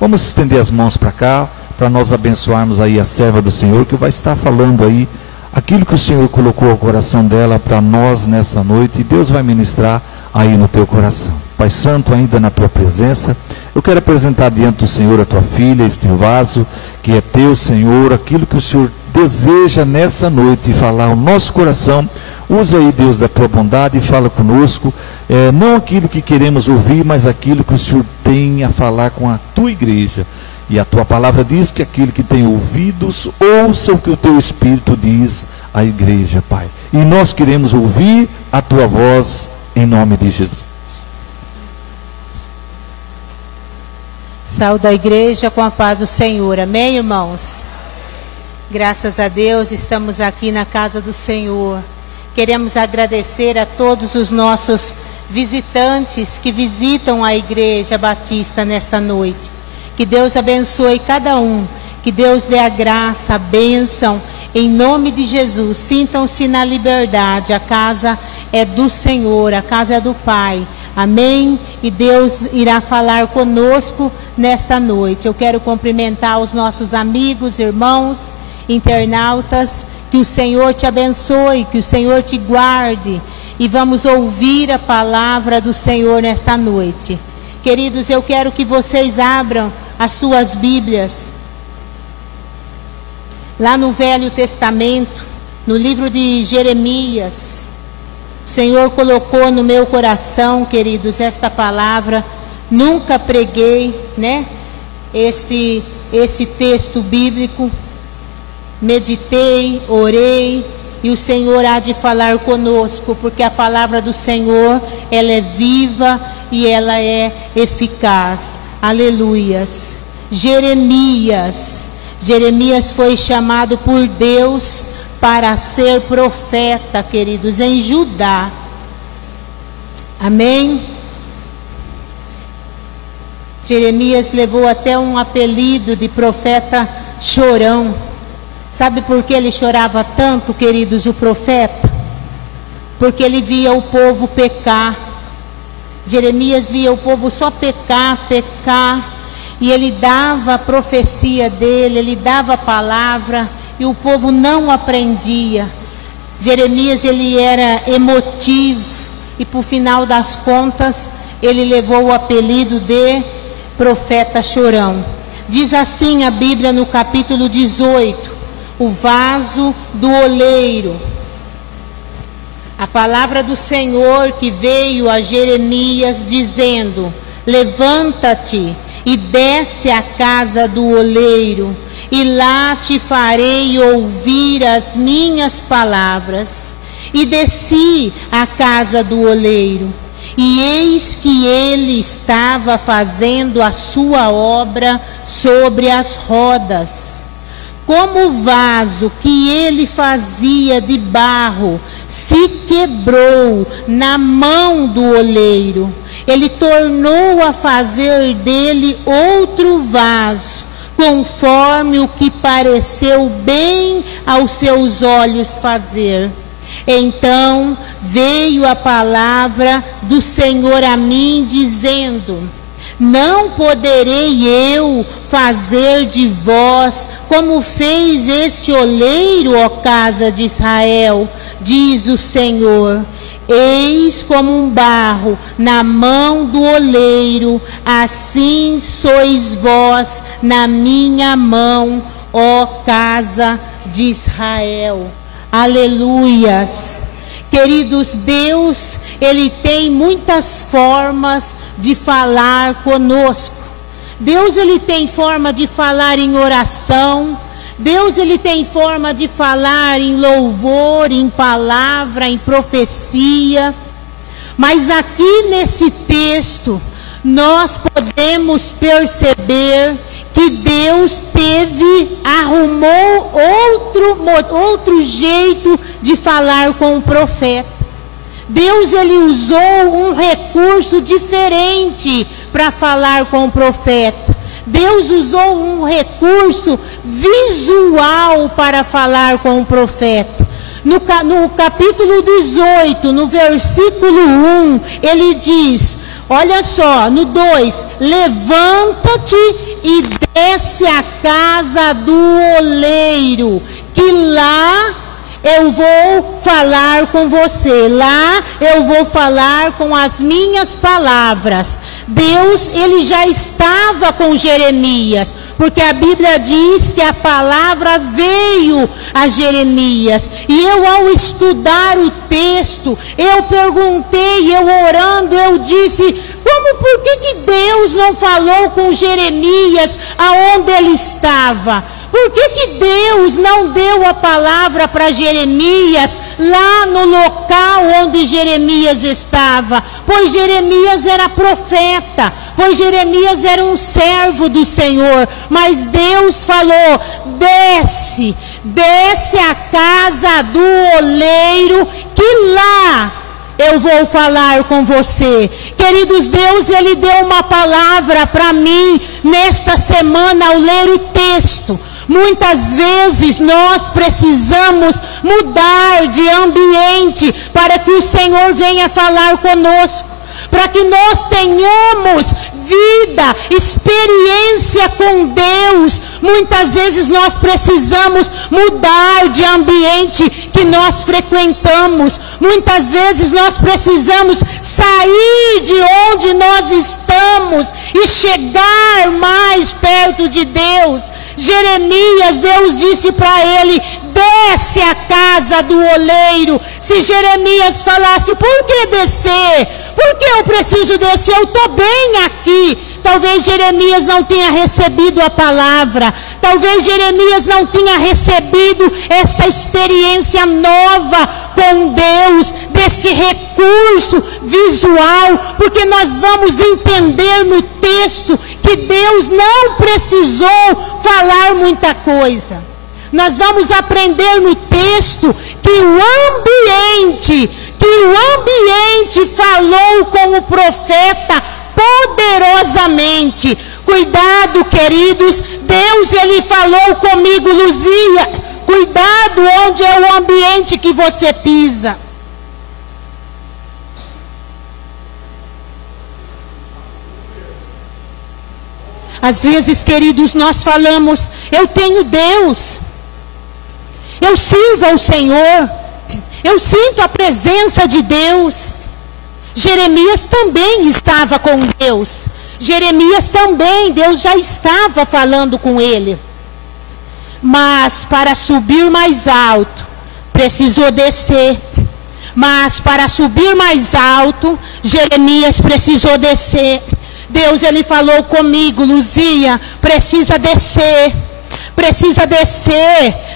Vamos estender as mãos para cá, para nós abençoarmos aí a serva do Senhor, que vai estar falando aí aquilo que o Senhor colocou ao coração dela para nós nessa noite, e Deus vai ministrar aí no teu coração. Pai Santo, ainda na tua presença, eu quero apresentar diante do Senhor a tua filha, este vaso que é teu, Senhor, aquilo que o Senhor deseja nessa noite falar ao nosso coração. Usa aí, Deus, da tua bondade e fala conosco, não aquilo que queremos ouvir, mas aquilo que o Senhor tem a falar com a tua igreja. E a tua palavra diz que aquele que tem ouvidos, ouça o que o teu Espírito diz à igreja, Pai. E nós queremos ouvir a tua voz em nome de Jesus. Saúde a igreja com a paz do Senhor. Amém, irmãos? Graças a Deus, estamos aqui na casa do Senhor. Queremos agradecer a todos os nossos visitantes que visitam a Igreja Batista nesta noite. Que Deus abençoe cada um. Que Deus dê a graça, a bênção, em nome de Jesus. Sintam-se na liberdade. A casa é do Senhor, a casa é do Pai. Amém? E Deus irá falar conosco nesta noite. Eu quero cumprimentar os nossos amigos, irmãos, internautas. Que o Senhor te abençoe, que o Senhor te guarde. E vamos ouvir a palavra do Senhor nesta noite. Queridos, eu quero que vocês abram as suas Bíblias. Lá no Velho Testamento, no livro de Jeremias. O Senhor colocou no meu coração, queridos, esta palavra. Nunca preguei, né? Este texto bíblico. Meditei, orei, e o Senhor há de falar conosco, porque a palavra do Senhor, ela é viva e ela é eficaz. Aleluias. Jeremias foi chamado por Deus para ser profeta, queridos, em Judá. Amém? Jeremias levou até um apelido de profeta chorão. Sabe por que ele chorava tanto, queridos, o profeta? Porque ele via o povo pecar. Jeremias via o povo só pecar. E ele dava a profecia dele, ele dava a palavra, e o povo não aprendia. Jeremias, ele era emotivo, e por final das contas, ele levou o apelido de profeta chorão. Diz assim a Bíblia no capítulo 18. O vaso do oleiro. A palavra do Senhor que veio a Jeremias dizendo: levanta-te e desce à casa do oleiro, e lá te farei ouvir as minhas palavras. E desci à casa do oleiro, e eis que ele estava fazendo a sua obra sobre as rodas. Como o vaso que ele fazia de barro se quebrou na mão do oleiro, ele tornou a fazer dele outro vaso, conforme o que pareceu bem aos seus olhos fazer. Então veio a palavra do Senhor a mim, dizendo: não poderei eu fazer de vós como fez este oleiro, ó casa de Israel, diz o Senhor. Eis como um barro na mão do oleiro, assim sois vós na minha mão, ó casa de Israel. Aleluias. Queridos, Deus, Ele tem muitas formas de falar conosco. Deus, Ele tem forma de falar em oração. Deus, Ele tem forma de falar em louvor, em palavra, em profecia. Mas aqui nesse texto, nós podemos perceber que Deus arrumou outro jeito de falar com o profeta. Deus, ele usou um recurso diferente para falar com o profeta. Deus usou um recurso visual para falar com o profeta. No capítulo 18, no versículo 1, ele diz: Olha só, no 2, levanta-te e desce à casa do oleiro, que lá eu vou falar com você, lá eu vou falar com as minhas palavras. Deus, ele já estava com Jeremias, porque a Bíblia diz que a palavra veio a Jeremias. E eu, ao estudar o texto, eu perguntei, eu orando, eu disse, por que Deus não falou com Jeremias aonde ele estava? Por que Deus não deu a palavra para Jeremias lá no local onde Jeremias estava? Pois Jeremias era profeta, pois Jeremias era um servo do Senhor. Mas Deus falou, desce à casa do oleiro, que lá eu vou falar com você. Queridos, Deus, ele deu uma palavra para mim nesta semana ao ler o texto. Muitas vezes nós precisamos mudar de ambiente para que o Senhor venha falar conosco, para que nós tenhamos vida, experiência com Deus. Muitas vezes nós precisamos mudar de ambiente que nós frequentamos. Muitas vezes nós precisamos sair de onde nós estamos e chegar mais perto de Deus. Jeremias, Deus disse para ele, desce à casa do oleiro. Se Jeremias falasse, por que descer? Por que eu preciso descer? Eu estou bem aqui. Talvez Jeremias não tenha recebido a palavra. Talvez Jeremias não tenha recebido esta experiência nova com Deus, deste recurso visual, porque nós vamos entender no texto que Deus não precisou falar muita coisa. Nós vamos aprender no texto que o ambiente falou com o profeta poderosamente. Cuidado, queridos, Deus, ele falou comigo, Luzia, cuidado onde é o ambiente que você pisa. Às vezes, queridos, nós falamos, eu tenho Deus, eu sirvo ao Senhor, eu sinto a presença de Deus. Jeremias também estava com Deus. Jeremias também, Deus já estava falando com ele. Mas para subir mais alto, precisou descer. Mas para subir mais alto, Jeremias precisou descer. Deus, ele falou comigo, Luzia, precisa descer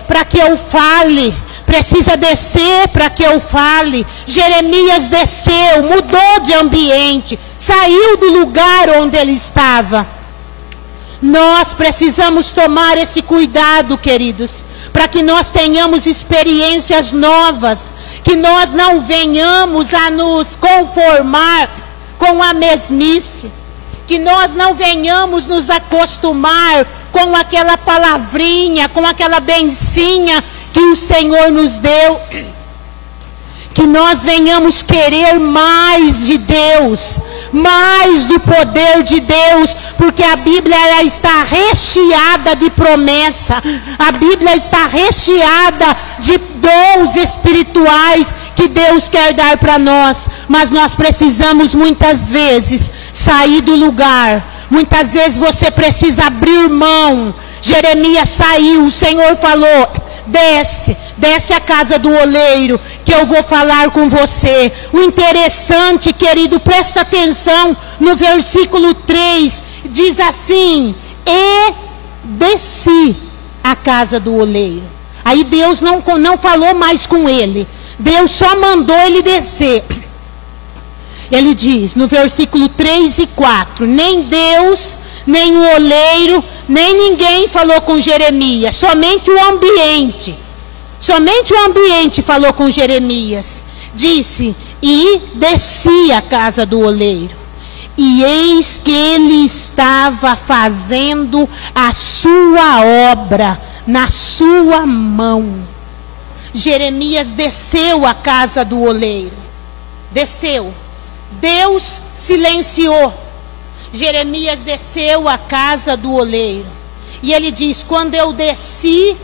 para que eu fale. Precisa descer para que eu fale. Jeremias desceu, mudou de ambiente, saiu do lugar onde ele estava. Nós precisamos tomar esse cuidado, queridos, para que nós tenhamos experiências novas, que nós não venhamos a nos conformar com a mesmice, que nós não venhamos nos acostumar com aquela palavrinha, com aquela bencinha que o Senhor nos deu, que nós venhamos querer mais de Deus, mais do poder de Deus, porque a Bíblia ela está recheada de promessa, a Bíblia está recheada de dons espirituais que Deus quer dar para nós, mas nós precisamos muitas vezes sair do lugar, muitas vezes você precisa abrir mão. Jeremias saiu, o Senhor falou, desce à casa do oleiro, que eu vou falar com você. O interessante, querido, presta atenção, no versículo 3, diz assim, e desci à casa do oleiro. Aí Deus não falou mais com ele, Deus só mandou ele descer. Ele diz, no versículo 3 e 4, nem Deus, nem o oleiro, nem ninguém falou com Jeremias, somente o ambiente falou com Jeremias. Disse, e desci à casa do oleiro, e eis que ele estava fazendo a sua obra na sua mão. Jeremias desceu à casa do oleiro, desceu, Deus silenciou. Jeremias desceu à casa do oleiro. E ele diz: quando eu desci,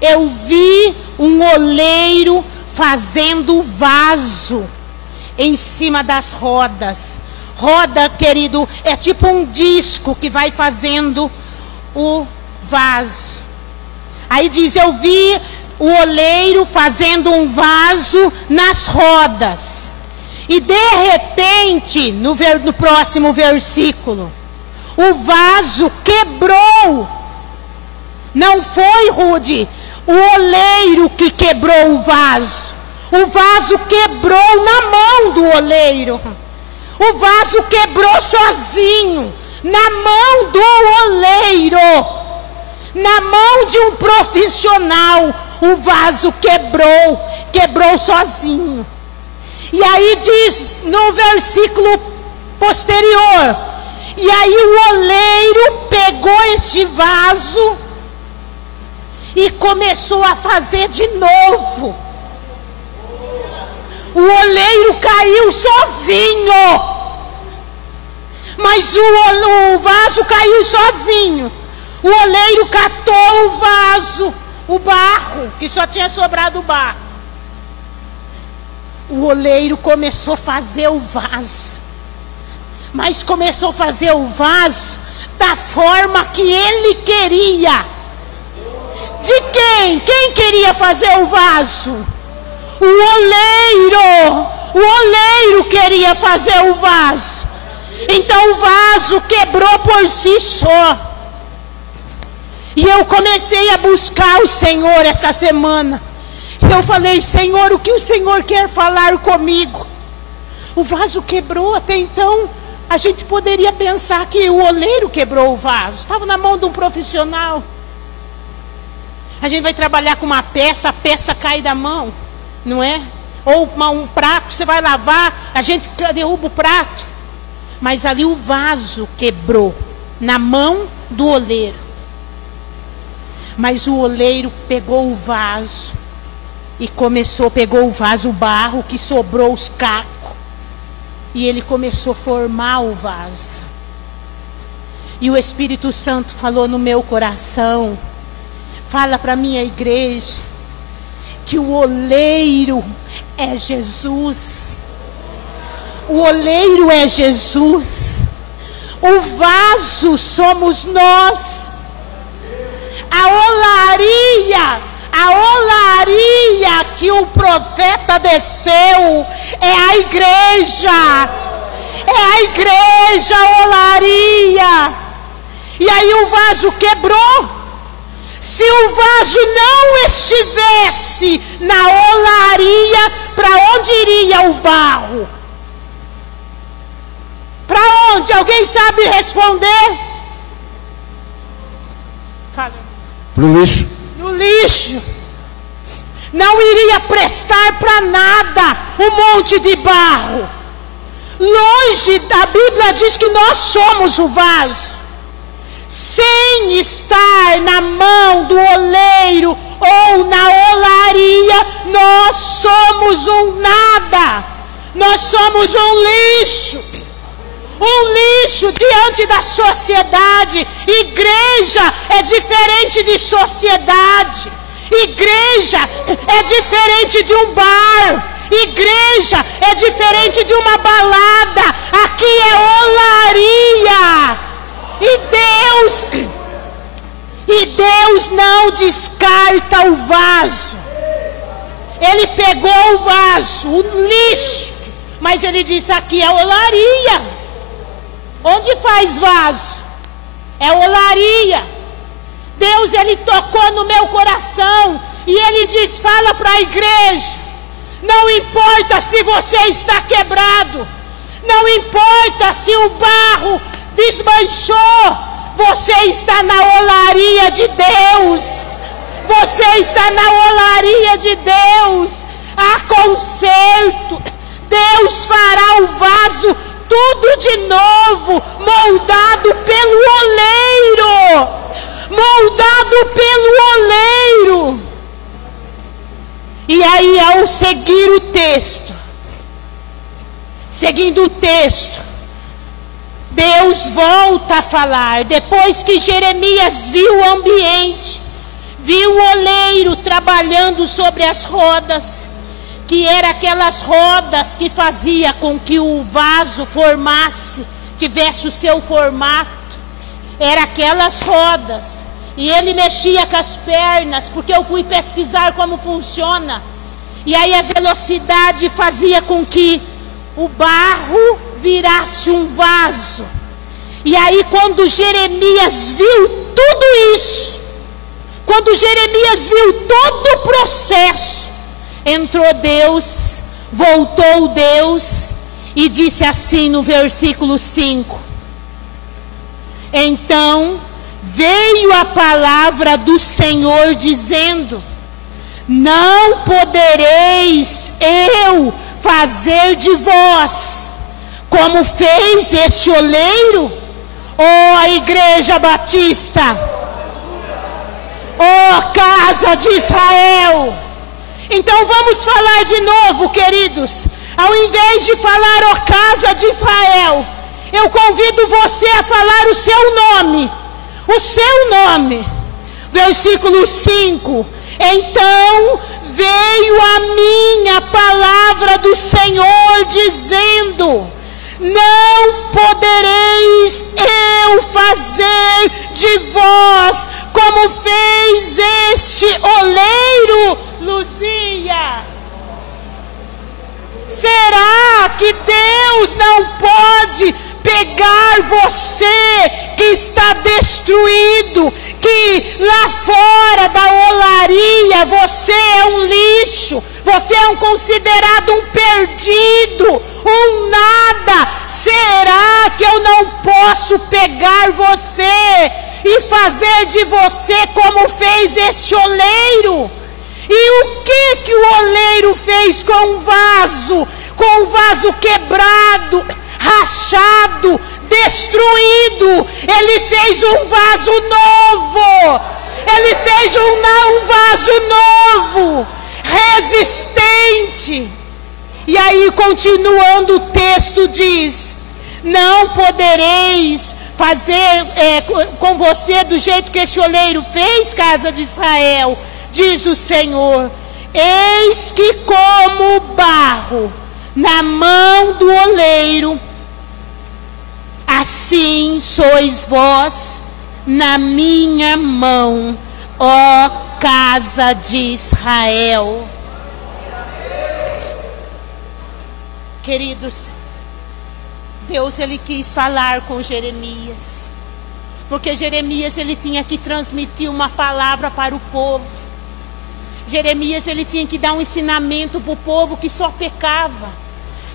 eu vi um oleiro fazendo vaso em cima das rodas. Roda, querido, é tipo um disco que vai fazendo o vaso. Aí diz: eu vi o oleiro fazendo um vaso nas rodas. E de repente, no próximo versículo, o vaso quebrou. Não foi, Rude, o oleiro que quebrou o vaso. O vaso quebrou na mão do oleiro. O vaso quebrou sozinho, na mão do oleiro, na mão de um profissional. O vaso quebrou sozinho. E aí diz no versículo posterior: e aí o oleiro pegou este vaso e começou a fazer de novo. O oleiro caiu sozinho, mas o vaso caiu sozinho. O oleiro catou o vaso, o barro, que só tinha sobrado o barro. O oleiro começou a fazer o vaso, mas começou a fazer o vaso da forma que ele queria. De quem? Quem queria fazer o vaso? O oleiro queria fazer o vaso. Então o vaso quebrou por si só. E eu comecei a buscar o Senhor essa semana. Eu falei: Senhor, o que o Senhor quer falar comigo? O vaso quebrou. Até então a gente poderia pensar que o oleiro quebrou o vaso. Estava na mão de um profissional. A gente vai trabalhar com uma peça, a peça cai da mão, não é? Ou um prato, você vai lavar, a gente derruba o prato. Mas ali o vaso quebrou na mão do oleiro. Mas o oleiro pegou o vaso e pegou o vaso, o barro que sobrou, os cacos, e ele começou a formar o vaso. E o Espírito Santo falou no meu coração: fala para a minha igreja que o oleiro é Jesus. O oleiro é Jesus. O vaso somos nós. A olaria que o profeta desceu é a igreja. É a igreja, a olaria. E aí o vaso quebrou. Se o vaso não estivesse na olaria, para onde iria o barro? Para onde? Alguém sabe responder? Fala. Para o lixo. No lixo. Não iria prestar para nada um monte de barro. Longe, a Bíblia diz que nós somos o vaso. Sem estar na mão do oleiro ou na olaria, nós somos um nada. Nós somos um lixo. Um lixo diante da sociedade. Igreja é diferente de sociedade. Igreja é diferente de um bar. Igreja é diferente de uma balada. Aqui é olaria. E Deus não descarta o vaso. Ele pegou o vaso, o lixo, mas ele disse: aqui é olaria. Onde faz vaso? É olaria. Deus, ele tocou no meu coração e ele diz: fala para a igreja, não importa se você está quebrado, não importa se o barro desmanchou, você está na olaria de Deus. Você está na olaria de Deus. Há conserto. Deus fará o vaso tudo de novo, moldado pelo oleiro. Moldado pelo oleiro. E aí, ao seguir o texto, se Seguindo o texto, Deus volta a falar, depois que Jeremias viu o ambiente, viu o oleiro trabalhando sobre as rodas, que eram aquelas rodas que fazia com que o vaso formasse, tivesse o seu formato, eram aquelas rodas, e ele mexia com as pernas, porque eu fui pesquisar como funciona, e aí a velocidade fazia com que o barro virasse um vaso. E aí quando Jeremias viu tudo isso, quando Jeremias viu todo o processo, entrou Deus, voltou Deus e disse assim no versículo 5: então veio a palavra do Senhor dizendo: não podereis eu fazer de vós como fez este oleiro, ó Igreja Batista, ó casa de Israel. Então vamos falar de novo, queridos. Ao invés de falar ó casa de Israel, eu convido você a falar o seu nome. O seu nome. Versículo 5. Então veio a minha palavra do Senhor dizendo: não podereis eu fazer de vós como fez este oleiro. Luzia, será que Deus não pode pegar você que está destruído, que lá fora da olaria você é um lixo, você é considerado um perdido, um nada? Será que eu não posso pegar você e fazer de você como fez este oleiro? E o que o oleiro fez com o vaso? Com o vaso quebrado, rachado, destruído. Ele fez um vaso novo. Ele fez um vaso novo, resistente. E aí, continuando o texto, diz: não podereis fazer com você do jeito que este oleiro fez, casa de Israel, diz o Senhor. Eis que como barro na mão do oleiro, assim sois vós na minha mão, ó casa de Israel. Queridos, Deus ele quis falar com Jeremias, porque Jeremias ele tinha que transmitir uma palavra para o povo. Jeremias ele tinha que dar um ensinamento para o povo que só pecava,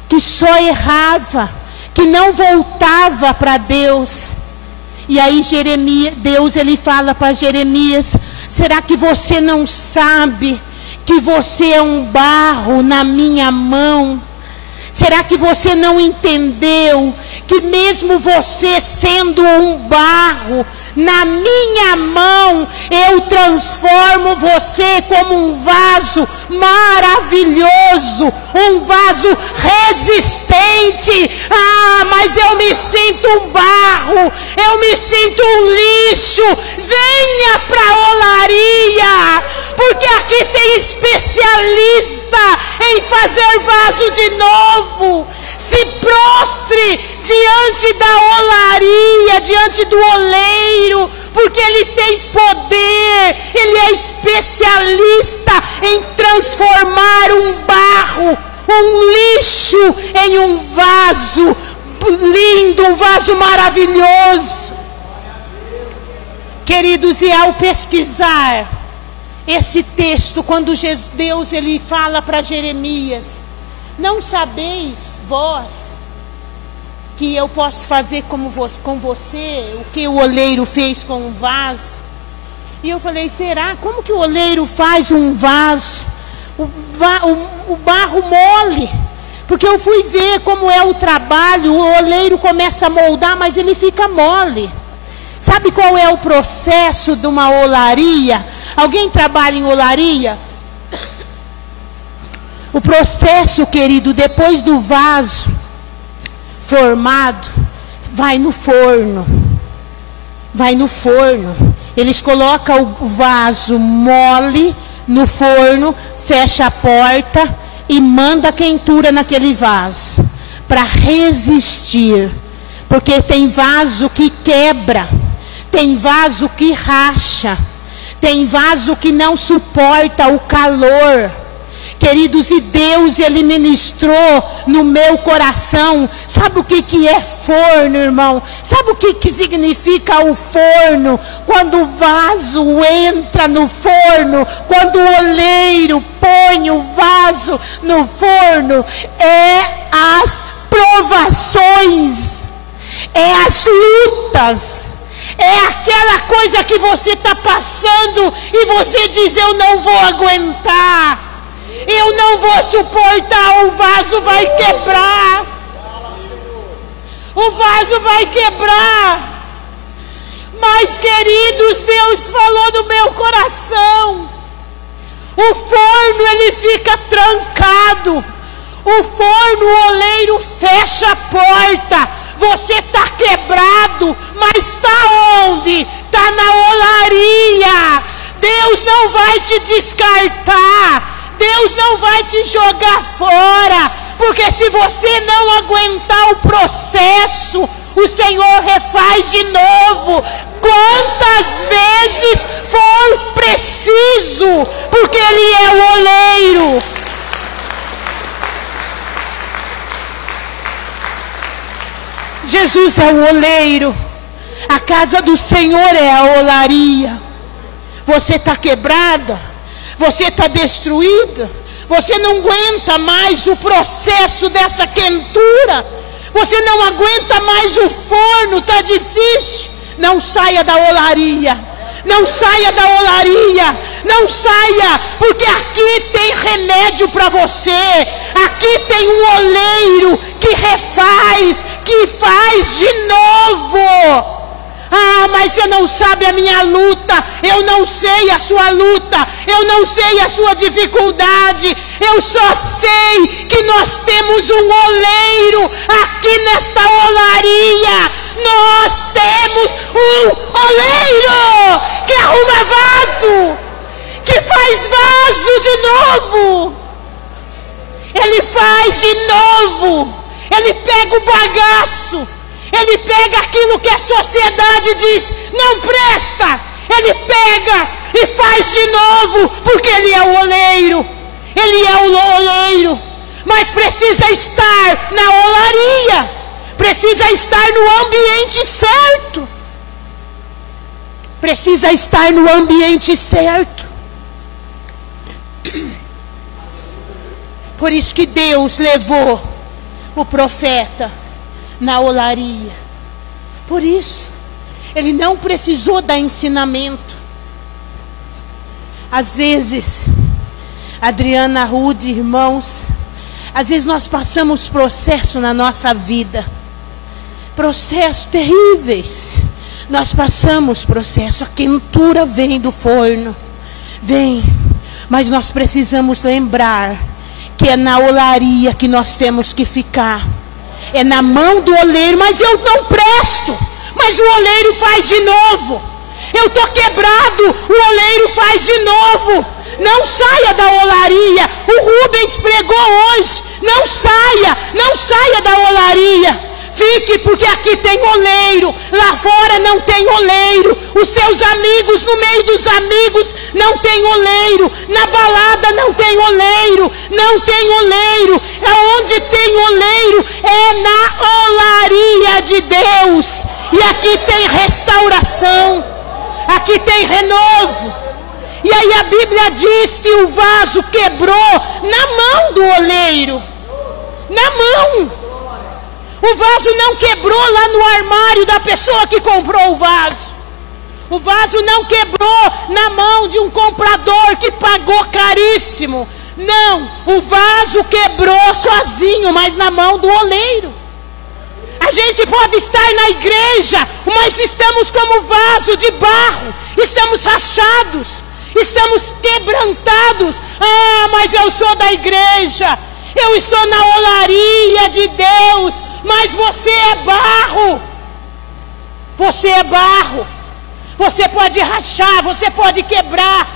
que só errava, que não voltava para Deus. E aí Deus ele fala para Jeremias: será que você não sabe que você é um barro na minha mão? Será que você não entendeu que mesmo você sendo um barro, na minha mão eu transformo você como um vaso maravilhoso, um vaso resistente? Ah, mas eu me sinto um barro, eu me sinto um lixo. Venha para a olaria, porque aqui tem especialista em fazer vaso de novo. Se prostre diante da olaria, diante do oleiro, porque ele tem poder, ele é especialista em transformar um barro, um lixo, em um vaso lindo, um vaso maravilhoso. Queridos, e ao pesquisar esse texto, quando Deus ele fala para Jeremias: não sabeis vós que eu posso fazer com você o que o oleiro fez com um vaso? E eu falei: será? Como que o oleiro faz um vaso? O barro mole. Porque eu fui ver como é o trabalho. O oleiro começa a moldar, mas ele fica mole. Sabe qual é o processo de uma olaria? Alguém trabalha em olaria? O processo, querido, depois do vaso formado, vai no forno. Vai no forno. Eles colocam o vaso mole no forno, fecha a porta e manda quentura naquele vaso para resistir. Porque tem vaso que quebra, tem vaso que racha, tem vaso que não suporta o calor. Queridos, e Deus, Ele ministrou no meu coração. Sabe o que é forno, irmão? Sabe o que significa o forno? Quando o vaso entra no forno, quando o oleiro põe o vaso no forno, é as provações, é as lutas, é aquela coisa que você está passando e você diz: eu não vou aguentar. Eu não vou suportar, o vaso vai quebrar. O vaso vai quebrar. Mas, queridos, Deus falou no meu coração. O forno, ele fica trancado. O forno, o oleiro fecha a porta. Você está quebrado, mas está onde? Está na olaria. Deus não vai te descartar. Deus não vai te jogar fora, porque se você não aguentar o processo, o Senhor refaz de novo, quantas vezes for preciso, porque Ele é o oleiro. Jesus é o oleiro, a casa do Senhor é a olaria. Você está quebrada? Você está destruída, você não aguenta mais o processo dessa quentura, você não aguenta mais o forno, está difícil. Não saia da olaria, não saia da olaria, não saia, porque aqui tem remédio para você, aqui tem um oleiro que refaz, que faz de novo. Ah, mas você não sabe a minha luta, eu não sei a sua luta, eu não sei a sua dificuldade, eu só sei que nós temos um oleiro aqui nesta olaria, nós temos um oleiro que arruma vaso, que faz vaso de novo, ele faz de novo, ele pega o bagaço, ele pega aquilo que a sociedade diz, não presta. Ele pega e faz de novo, porque Ele é o oleiro. Ele é o oleiro. Mas precisa estar na olaria. Precisa estar no ambiente certo. Precisa estar no ambiente certo. Por isso que Deus levou o profeta na olaria. Por isso, ele não precisou dar ensinamento. Às vezes, Adriana, Rude, irmãos, às vezes nós passamos processo na nossa vida, processos terríveis. Nós passamos processo, a quentura vem do forno, vem, mas nós precisamos lembrar que é na olaria que nós temos que ficar. É na mão do oleiro, mas eu não presto. Mas o oleiro faz de novo. Eu estou quebrado, o oleiro faz de novo. Não saia da olaria. O Rubens pregou hoje. Não saia da olaria. Fique, porque aqui tem oleiro, lá fora não tem oleiro. Os seus amigos, no meio dos amigos, não tem oleiro. Na balada não tem oleiro, não tem oleiro. Onde tem oleiro é na olaria de Deus. E aqui tem restauração, aqui tem renovo. E aí a Bíblia diz que o vaso quebrou na mão do oleiro. Na mão. O vaso não quebrou lá no armário da pessoa que comprou o vaso. O vaso não quebrou na mão de um comprador que pagou caríssimo. Não, o vaso quebrou sozinho, mas na mão do oleiro. A gente pode estar na igreja, mas estamos como vaso de barro. Estamos rachados, estamos quebrantados. Ah, mas eu sou da igreja. Eu estou na olaria de Deus. mas você é barro. Você é barro. Você pode rachar, você pode quebrar,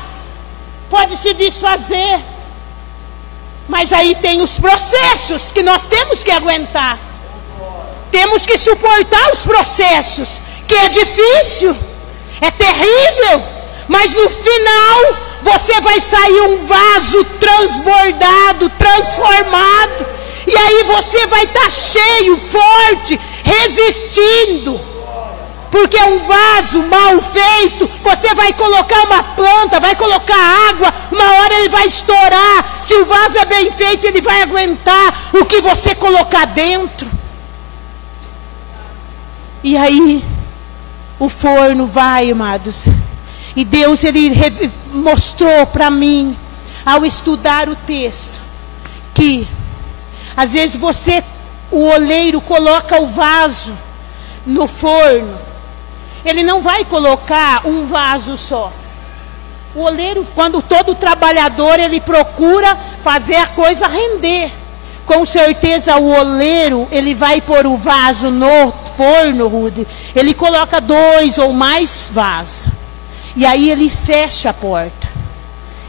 pode se desfazer. Mas aí tem os processos que nós temos que aguentar. Temos que suportar os processos, que é difícil, é terrível, mas no final você vai sair um vaso transbordado, transformado, e aí você vai estar cheio, forte, resistindo. Porque um vaso mal feito, você vai colocar uma planta, vai colocar água, uma hora ele vai estourar. Se o vaso é bem feito, ele vai aguentar o que você colocar dentro. E aí, o forno vai, amados. E Deus, Ele mostrou para mim, ao estudar o texto, que às vezes o oleiro coloca o vaso no forno. Ele não vai colocar um vaso só. O oleiro, quando todo trabalhador, ele procura fazer a coisa render. Com certeza o oleiro, ele vai pôr o vaso no forno, Rude. Ele coloca 2 ou mais vasos. E aí ele fecha a porta.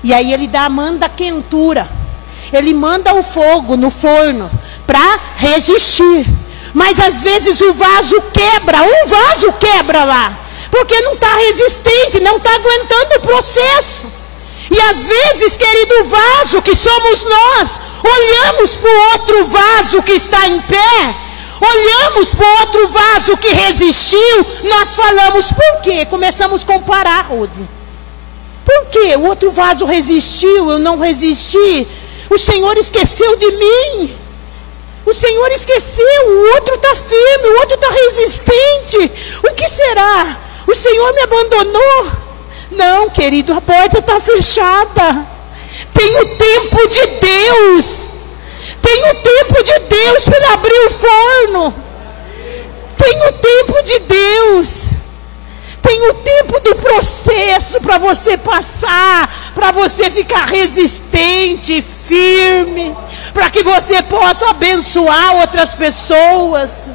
E aí ele manda a quentura. Ele manda o fogo no forno para resistir. Mas às vezes o vaso quebra, um vaso quebra lá, porque não está resistente, não está aguentando o processo. E às vezes, querido, o vaso que somos nós, olhamos para o outro vaso que está em pé, olhamos para o outro vaso que resistiu, nós falamos, por quê? Começamos a comparar, Rude. Por quê? O outro vaso resistiu, eu não resisti. O Senhor esqueceu de mim. O Senhor esqueceu, o outro está firme, o outro está resistente. O que será? O Senhor me abandonou? Não, querido, a porta está fechada. Tem o tempo de Deus. Tem o tempo de Deus para ele abrir o forno. Tem o tempo de Deus. Tem o tempo do processo para você passar, para você ficar resistente, firme, para que você possa abençoar outras pessoas.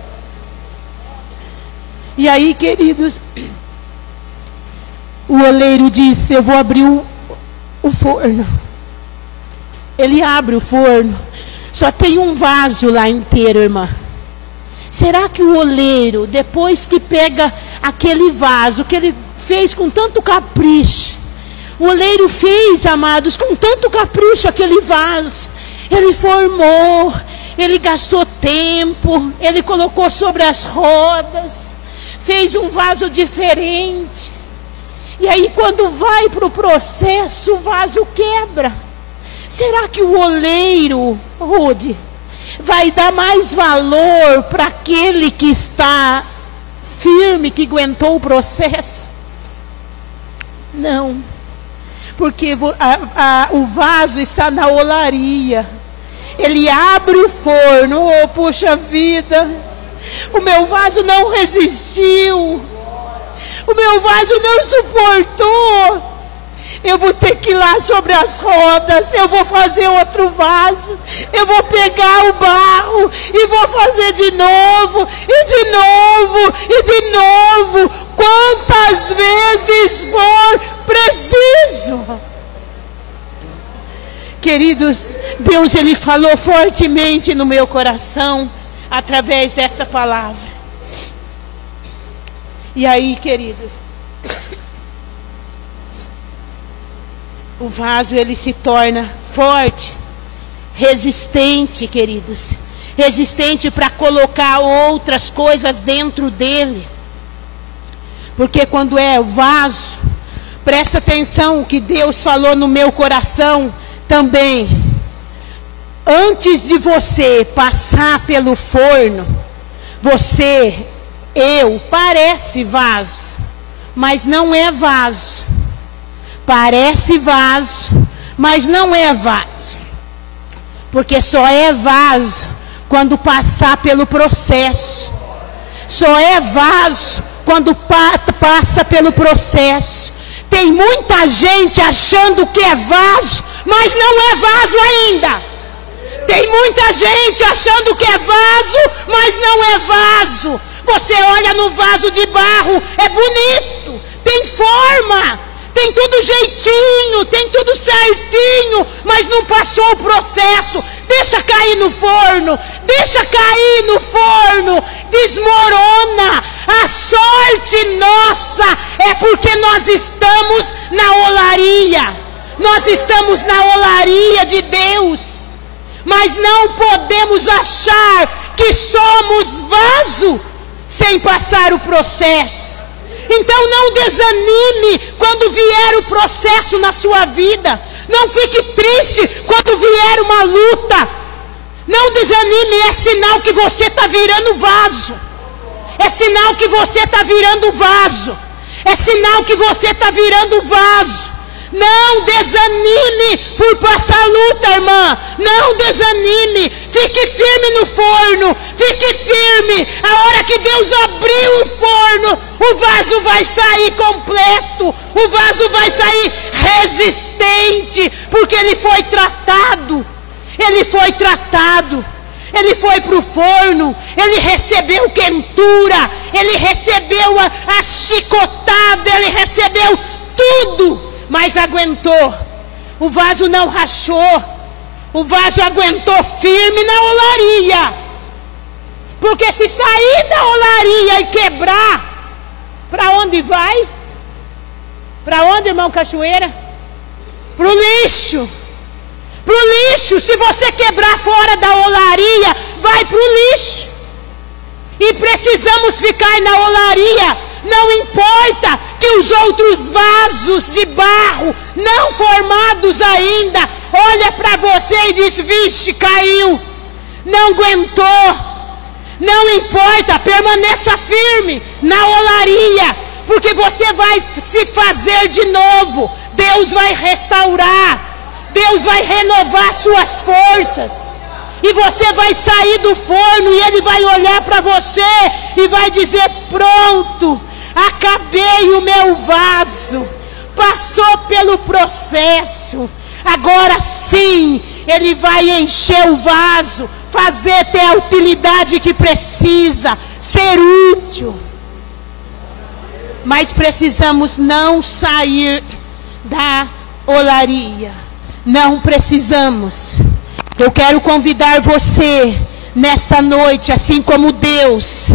E aí, queridos, o oleiro disse, eu vou abrir o forno. Ele abre o forno, só tem um vaso lá inteiro, irmã. Será que o oleiro, depois que pega aquele vaso, que ele fez com tanto capricho, o oleiro fez, amados, com tanto capricho aquele vaso, ele formou, ele gastou tempo, ele colocou sobre as rodas, fez um vaso diferente. E aí quando vai para o processo, o vaso quebra. Será que o oleiro, Rude, vai dar mais valor para aquele que está firme, que aguentou o processo? Não. Porque o vaso está na olaria. Ele abre o forno. Oh, puxa vida, o meu vaso não resistiu, o meu vaso não suportou. Eu vou ter que ir lá sobre as rodas, eu vou fazer outro vaso, eu vou pegar o barro e vou fazer de novo, e de novo, e de novo, quantas vezes for preciso. Queridos, Deus, Ele falou fortemente no meu coração, através desta palavra. E aí, queridos, o vaso, ele se torna forte, resistente, queridos. Resistente para colocar outras coisas dentro dele. Porque quando é vaso, presta atenção o que Deus falou no meu coração também. Antes de você passar pelo forno, parece vaso, mas não é vaso. Parece vaso, mas não é vaso. Porque só é vaso quando passar pelo processo. Só é vaso quando passa pelo processo. Tem muita gente achando que é vaso, mas não é vaso ainda. Tem muita gente achando que é vaso, mas não é vaso. Você olha no vaso de barro, é bonito, tem forma, tem tudo jeitinho, tem tudo certinho, mas não passou o processo. Deixa cair no forno, deixa cair no forno, desmorona. A sorte nossa é porque nós estamos na olaria. Nós estamos na olaria de Deus. Mas não podemos achar que somos vaso sem passar o processo. Então não desanime quando vier o processo na sua vida. Não fique triste quando vier uma luta. Não desanime, é sinal que você está virando vaso. É sinal que você está virando vaso. É sinal que você está virando vaso. Não desanime por passar luta, irmã. Não desanime. Fique firme no forno. Fique firme. A hora que Deus abrir o forno, o vaso vai sair completo. O vaso vai sair resistente. Porque ele foi tratado. Ele foi tratado. Ele foi para o forno. Ele recebeu quentura. Ele recebeu a chicotada. Ele recebeu tudo. Mas aguentou. O vaso não rachou. O vaso aguentou firme na olaria. Porque se sair da olaria e quebrar, para onde vai? Para onde, irmão Cachoeira? Para o lixo. Para o lixo. Se você quebrar fora da olaria, vai para o lixo. E precisamos ficar na olaria. Não importa que os outros vasos de barro, não formados ainda, olha para você e diz: vixe, caiu, não aguentou. Não importa, permaneça firme na olaria, porque você vai se fazer de novo. Deus vai restaurar, Deus vai renovar suas forças. E você vai sair do forno e Ele vai olhar para você e vai dizer: pronto, acabei o meu vaso, passou pelo processo, agora sim Ele vai encher o vaso, fazer ter a utilidade que precisa, ser útil. Mas precisamos não sair da olaria, não precisamos. Eu quero convidar você nesta noite, assim como Deus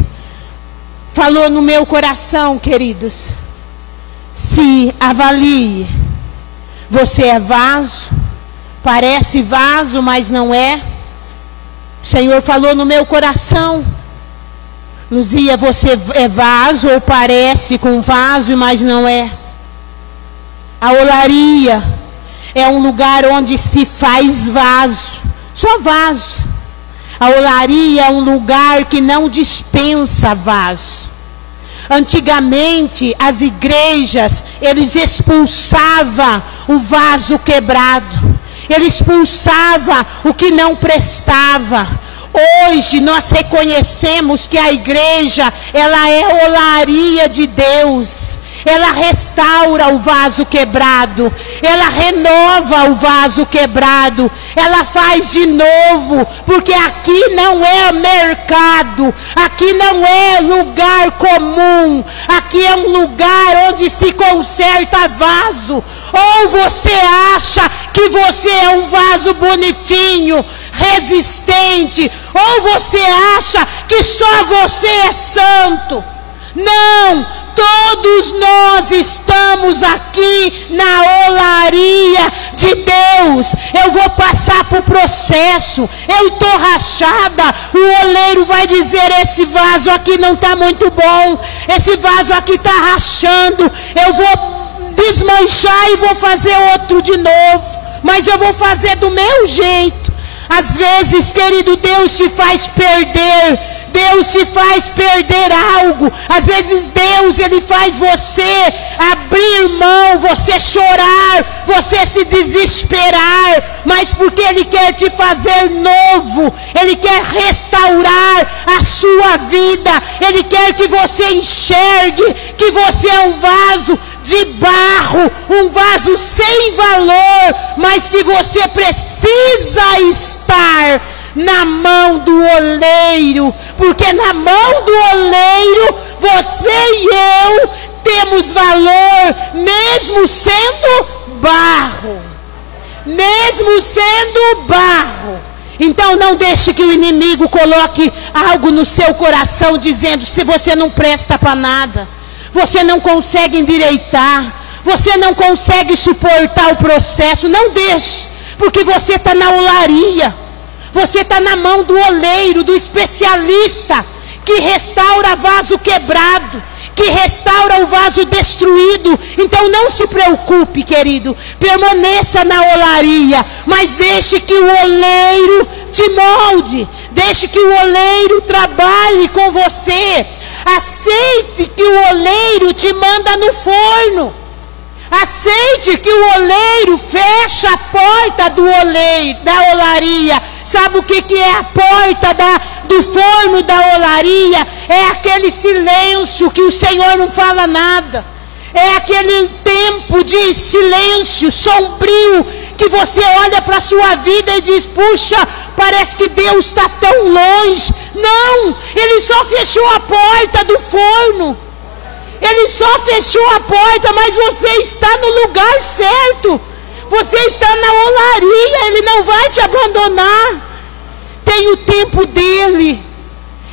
falou no meu coração, queridos. Se avalie. Você é vaso, parece vaso, mas não é. O Senhor falou no meu coração: Luzia, você é vaso ou parece com vaso, mas não é. A olaria é um lugar onde se faz vaso. Só vaso. A olaria é um lugar que não dispensa vaso. Antigamente, as igrejas, eles expulsavam o vaso quebrado. Eles expulsavam o que não prestava. Hoje, nós reconhecemos que a igreja, ela é olaria de Deus. Ela restaura o vaso quebrado. Ela renova o vaso quebrado. Ela faz de novo. Porque aqui não é mercado. Aqui não é lugar comum. Aqui é um lugar onde se conserta vaso. Ou você acha que você é um vaso bonitinho, resistente. Ou você acha que só você é santo. Não. Todos nós estamos aqui na olaria de Deus. Eu vou passar por processo. Eu estou rachada. O oleiro vai dizer: esse vaso aqui não está muito bom. Esse vaso aqui está rachando. Eu vou desmanchar e vou fazer outro de novo. Mas eu vou fazer do meu jeito. Às vezes, querido, Deus te faz perder. Deus te faz perder algo. Às vezes Deus, Ele faz você abrir mão, você chorar, você se desesperar, mas porque Ele quer te fazer novo. Ele quer restaurar a sua vida. Ele quer que você enxergue que você é um vaso de barro, um vaso sem valor, mas que você precisa estar na mão do oleiro, porque na mão do oleiro, você e eu temos valor, mesmo sendo barro. Mesmo sendo barro. Então não deixe que o inimigo coloque algo no seu coração, dizendo: se você não presta para nada, você não consegue endireitar, você não consegue suportar o processo. Não deixe, porque você está na olaria, você está na mão do oleiro, do especialista, que restaura vaso quebrado, que restaura o vaso destruído. Então não se preocupe, querido, permaneça na olaria, mas deixe que o oleiro te molde, deixe que o oleiro trabalhe com você. Aceite que o oleiro te manda no forno. Aceite que o oleiro fecha a porta do oleiro, da olaria. Sabe o que é a porta do forno da olaria? É aquele silêncio que o Senhor não fala nada. É aquele tempo de silêncio sombrio, que você olha para a sua vida e diz: puxa, parece que Deus está tão longe. Não, Ele só fechou a porta do forno. Ele só fechou a porta, mas você está no lugar certo. Você está na olaria, Ele não vai te abandonar. Tem o tempo dEle.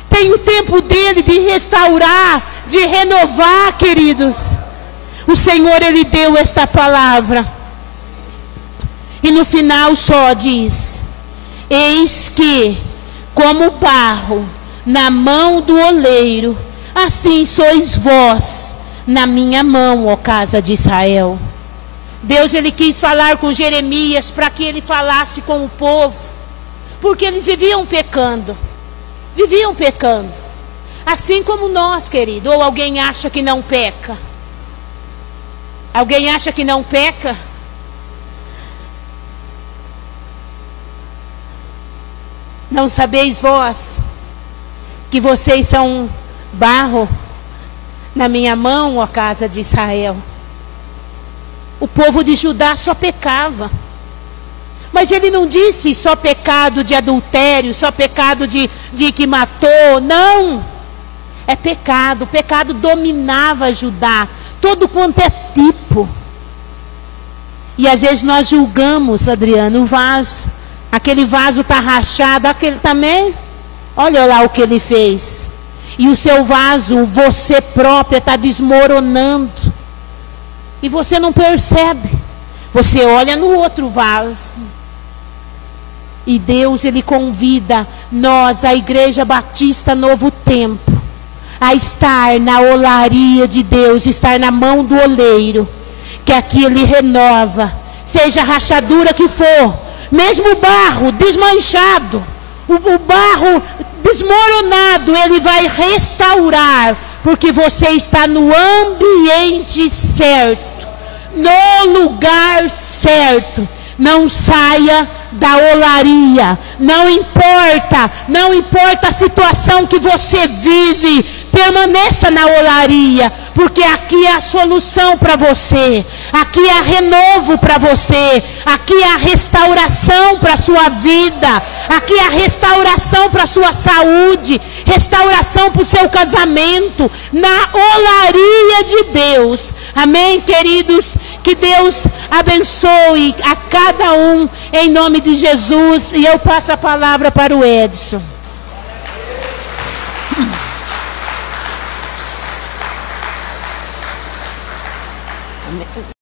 Tem o tempo dEle de restaurar, de renovar, queridos. O Senhor, Ele deu esta palavra. E no final só diz: eis que, como barro na mão do oleiro, assim sois vós na minha mão, ó casa de Israel. Deus, Ele quis falar com Jeremias para que ele falasse com o povo, porque eles viviam pecando. Viviam pecando. Assim como nós, querido. Ou alguém acha que não peca? Alguém acha que não peca? Não sabeis vós que vocês são barro na minha mão, ó casa de Israel? O povo de Judá só pecava. Mas ele não disse só pecado de adultério, só pecado de que matou. Não. É pecado. O pecado dominava Judá. Todo quanto é tipo. E às vezes nós julgamos, Adriano, o vaso. Aquele vaso está rachado, aquele também. Olha lá o que ele fez. E o seu vaso, você própria, está desmoronando. E você não percebe. Você olha no outro vaso. E Deus, Ele convida nós, a Igreja Batista Novo Tempo, a estar na olaria de Deus, estar na mão do oleiro, que aqui Ele renova, seja a rachadura que for, mesmo o barro desmanchado, o barro desmoronado, Ele vai restaurar, porque você está no ambiente certo, no lugar certo. Não saia da olaria. Não importa a situação que você vive, permaneça na olaria, porque aqui é a solução para você, aqui é renovo para você, aqui é a restauração para a sua vida, aqui é a restauração para a sua saúde, restauração para o seu casamento, na olaria de Deus. Amém, queridos? Que Deus abençoe a cada um em nome de Jesus. E eu passo a palavra para o Edson.